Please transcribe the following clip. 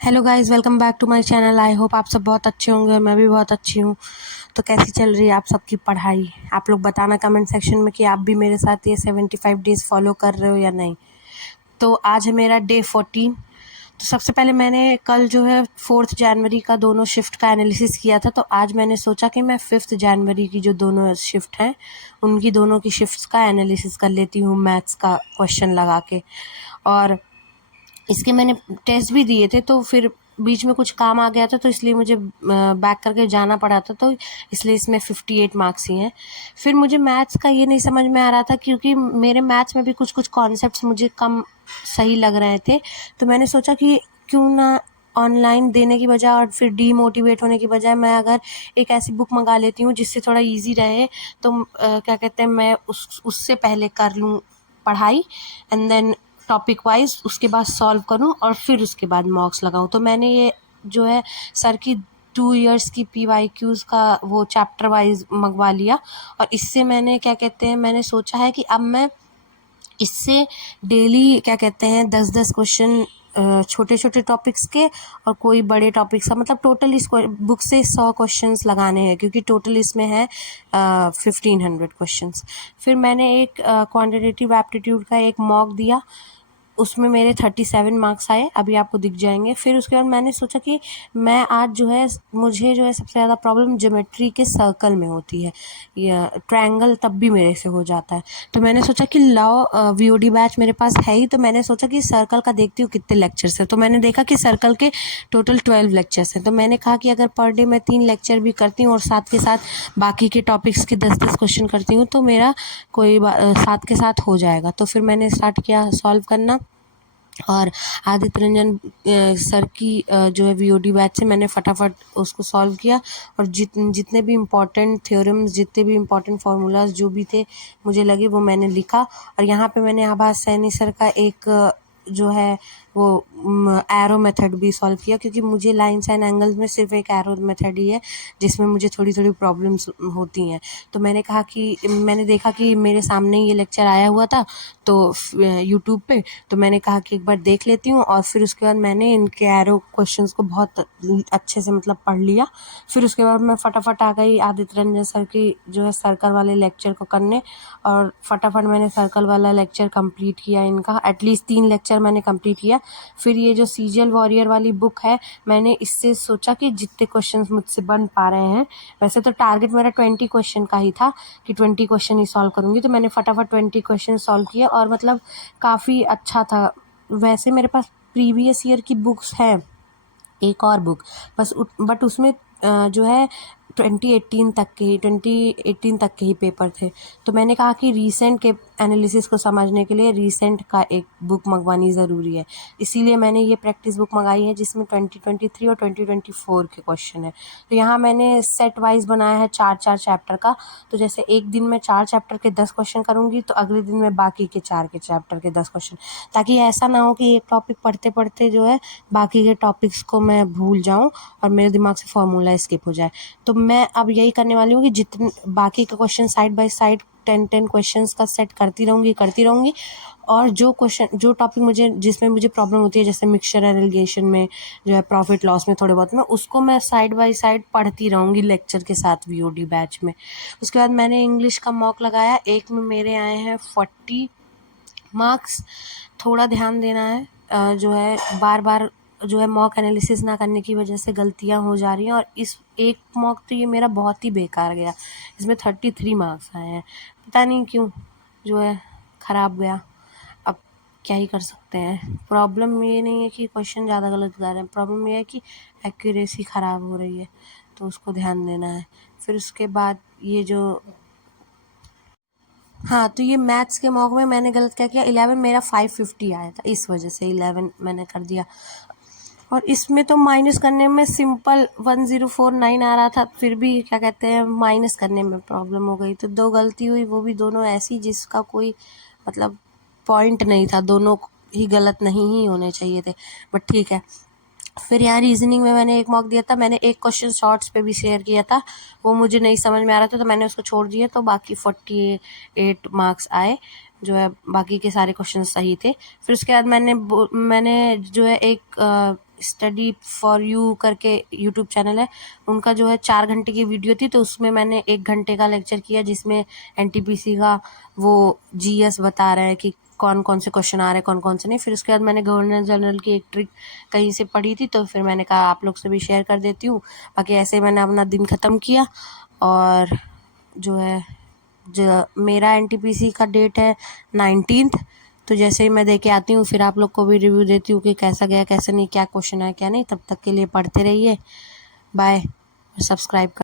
Hello guys, welcome back to my channel. I hope आप सब बहुत अच्छे होंगे और मैं भी बहुत अच्छी हूँ। तो कैसी चल रही है आप सबकी पढ़ाई? आप लोग बताना कमेंट सेक्शन में कि आप भी मेरे साथ ये 75 डेज़ फॉलो कर रहे हो या नहीं। तो आज है मेरा डे 14। तो सबसे पहले मैंने कल जो है 4 जनवरी का दोनों शिफ्ट का एनालिसिस किया था। तो आज मैंने सोचा कि मैं 5 जनवरी की जो दोनों शिफ्ट हैं उनकी दोनों की शिफ्ट्स का एनालिसिस कर लेती हूँ मैथ्स का क्वेश्चन लगा के। और इसके मैंने टेस्ट भी दिए थे, तो फिर बीच में कुछ काम आ गया था तो इसलिए मुझे बैक करके जाना पड़ा था, तो इसलिए इसमें 58 मार्क्स ही हैं। फिर मुझे मैथ्स का ये नहीं समझ में आ रहा था क्योंकि मेरे मैथ्स में भी कुछ कुछ कॉन्सेप्ट्स मुझे कम सही लग रहे थे। तो मैंने सोचा कि क्यों ना ऑनलाइन देने की बजाय और फिर डीमोटिवेट होने की बजाय मैं अगर एक ऐसी बुक मंगा लेती हूँ जिससे थोड़ा ईजी रहे, तो क्या कहते हैं, मैं उससे पहले कर लूँ पढ़ाई एंड देन टॉपिक वाइज उसके बाद सॉल्व करूं और फिर उसके बाद मॉक्स लगाऊं। तो मैंने ये जो है सर की 2 इयर्स की PYQs का वो चैप्टर वाइज मंगवा लिया। और इससे मैंने क्या कहते हैं, मैंने सोचा है कि अब मैं इससे डेली क्या कहते हैं 10-10 क्वेश्चन छोटे छोटे टॉपिक्स के और कोई बड़े टॉपिक्स का, मतलब टोटल इस बुक से 100 क्वेश्चंस लगाने हैं क्योंकि टोटल इसमें है 1500 क्वेश्चंस। फिर मैंने एक क्वांटिटेटिव एप्टीट्यूड का एक मॉक दिया, उसमें मेरे 37 मार्क्स आए, अभी आपको दिख जाएंगे। फिर उसके बाद मैंने सोचा कि मैं आज जो है मुझे जो है सबसे ज़्यादा प्रॉब्लम ज्योमेट्री के सर्कल में होती है, या ट्रायंगल तब भी मेरे से हो जाता है। तो मैंने सोचा कि लाओ VOD बैच मेरे पास है ही, तो मैंने सोचा कि सर्कल का देखती हूँ कितने लेक्चर्स हैं। तो मैंने देखा कि सर्कल के टोटल 12 लेक्चर्स हैं। तो मैंने कहा कि अगर पर डे मैं 3 लेक्चर भी करती हूँ और साथ के साथ बाकी के टॉपिक्स के 10-10 क्वेश्चन करती हूँ तो मेरा साथ के साथ हो जाएगा। तो फिर मैंने स्टार्ट किया सॉल्व करना और आदित्य रंजन सर की जो है VOD बैच से मैंने फटाफट उसको सॉल्व किया। और जितने भी इम्पोर्टेंट थ्योरम्स, जितने भी इम्पोर्टेंट फार्मूलाज जो भी थे मुझे लगे, वो मैंने लिखा। और यहाँ पे मैंने आभास सैनी सर का एक जो है वो एरो मेथड भी सॉल्व किया, क्योंकि मुझे लाइन्स एंड एंगल्स में सिर्फ एक एरो मेथड ही है जिसमें मुझे थोड़ी थोड़ी प्रॉब्लम्स होती हैं। तो मैंने कहा कि मैंने देखा कि मेरे सामने ये लेक्चर आया हुआ था तो यूट्यूब पे, तो मैंने कहा कि एक बार देख लेती हूँ। और फिर उसके बाद मैंने इनके एरो क्वेश्चंस को बहुत अच्छे से मतलब पढ़ लिया। फिर उसके बाद मैं फटाफट आ गई आदित्य रंजन सर की जो है सर्कल वाले लेक्चर को करने, और फटाफट मैंने सर्कल वाला लेक्चर कंप्लीट किया। इनका एटलीस्ट 3 लेक्चर मैंने कंप्लीट किया। फिर ये जो सीजीएल वॉरियर वाली बुक है, मैंने इससे सोचा कि जितने क्वेश्चंस मुझसे बन पा रहे हैं, वैसे तो टारगेट मेरा 20 क्वेश्चन का ही था कि 20 क्वेश्चन ही सॉल्व करूँगी, तो मैंने फटाफट 20 क्वेश्चन सॉल्व किया और मतलब काफ़ी अच्छा था। वैसे मेरे पास प्रीवियस ईयर की बुक्स हैं, एक और बुक बस, बट उसमें जो है 2018 तक के ही पेपर थे। तो मैंने कहा कि रीसेंट के एनालिसिस को समझने के लिए रीसेंट का एक बुक मंगवानी ज़रूरी है, इसीलिए मैंने ये प्रैक्टिस बुक मंगाई है जिसमें 2023 और 2024 के क्वेश्चन है। तो यहाँ मैंने सेट वाइज बनाया है 4-4 चैप्टर का। तो जैसे एक दिन में 4 चैप्टर के 10 क्वेश्चन करूँगी तो अगले दिन में बाकी के 4 के चैप्टर के 10 क्वेश्चन, ताकि ऐसा ना हो कि एक टॉपिक पढ़ते पढ़ते जो है बाकी के टॉपिक्स को मैं भूल जाऊँ और मेरे दिमाग से फॉर्मूला स्किप हो जाए। तो मैं अब यही करने वाली हूँ कि जितने बाकी का question side by side 10-10 questions का सेट करती रहूँगी। और जो टॉपिक मुझे जिसमें मुझे प्रॉब्लम होती है, जैसे मिक्सचर एंड एलिगेशन में जो है प्रॉफिट लॉस में थोड़े बहुत, मैं उसको मैं साइड बाय साइड पढ़ती रहूँगी लेक्चर के साथ VOD बैच में। उसके बाद मैंने इंग्लिश का मॉक लगाया, एक में मेरे आए हैं 40 मार्क्स। थोड़ा ध्यान देना है, जो है बार बार जो है मॉक एनालिसिस ना करने की वजह से गलतियां हो जा रही हैं। और इस एक मॉक तो ये मेरा बहुत ही बेकार गया, इसमें 33 मार्क्स आए हैं, पता नहीं क्यों जो है ख़राब गया। अब क्या ही कर सकते हैं। प्रॉब्लम ये नहीं है कि क्वेश्चन ज़्यादा गलत जा रहे हैं, प्रॉब्लम ये है कि एक्यूरेसी ख़राब हो रही है, तो उसको ध्यान देना है। फिर उसके बाद ये जो हाँ, तो ये मैथ्स के मॉक में मैंने गलत क्या किया, 11 मेरा 550 आया था, इस वजह से 11 मैंने कर दिया। और इसमें तो माइनस करने में सिंपल 1049 आ रहा था, फिर भी क्या कहते हैं माइनस करने में प्रॉब्लम हो गई। तो 2 गलती हुई, वो भी दोनों ऐसी जिसका कोई मतलब पॉइंट नहीं था, दोनों ही गलत नहीं ही होने चाहिए थे, बट ठीक है। फिर यहाँ रीजनिंग में मैंने एक मॉक दिया था, मैंने एक क्वेश्चन शॉर्ट्स पे भी शेयर किया था, वो मुझे नहीं समझ में आ रहा था तो मैंने उसको छोड़ दिया, तो बाकी 48 मार्क्स आए, जो है बाकी के सारे क्वेश्चन सही थे। फिर उसके बाद मैंने जो है एक स्टडी फॉर यू करके यूट्यूब चैनल है, उनका जो है 4 घंटे की वीडियो थी, तो उसमें मैंने 1 घंटे का लेक्चर किया, जिसमें एनटीपीसी का वो जीएस बता रहे हैं कि कौन कौन से क्वेश्चन आ रहे हैं, कौन कौन से नहीं। फिर उसके बाद मैंने गवर्नर जनरल की एक ट्रिक कहीं से पढ़ी थी, तो फिर मैंने कहा आप लोग से भी शेयर कर देती हूँ। बाकी ऐसे ही मैंने अपना दिन ख़त्म किया। और जो है जो मेरा एनटीपीसी का डेट है 19th, तो जैसे ही मैं दे के आती हूँ फिर आप लोग को भी रिव्यू देती हूँ कि कैसा गया कैसा नहीं, क्या क्वेश्चन आया क्या नहीं। तब तक के लिए पढ़ते रहिए। बाय। सब्सक्राइब कर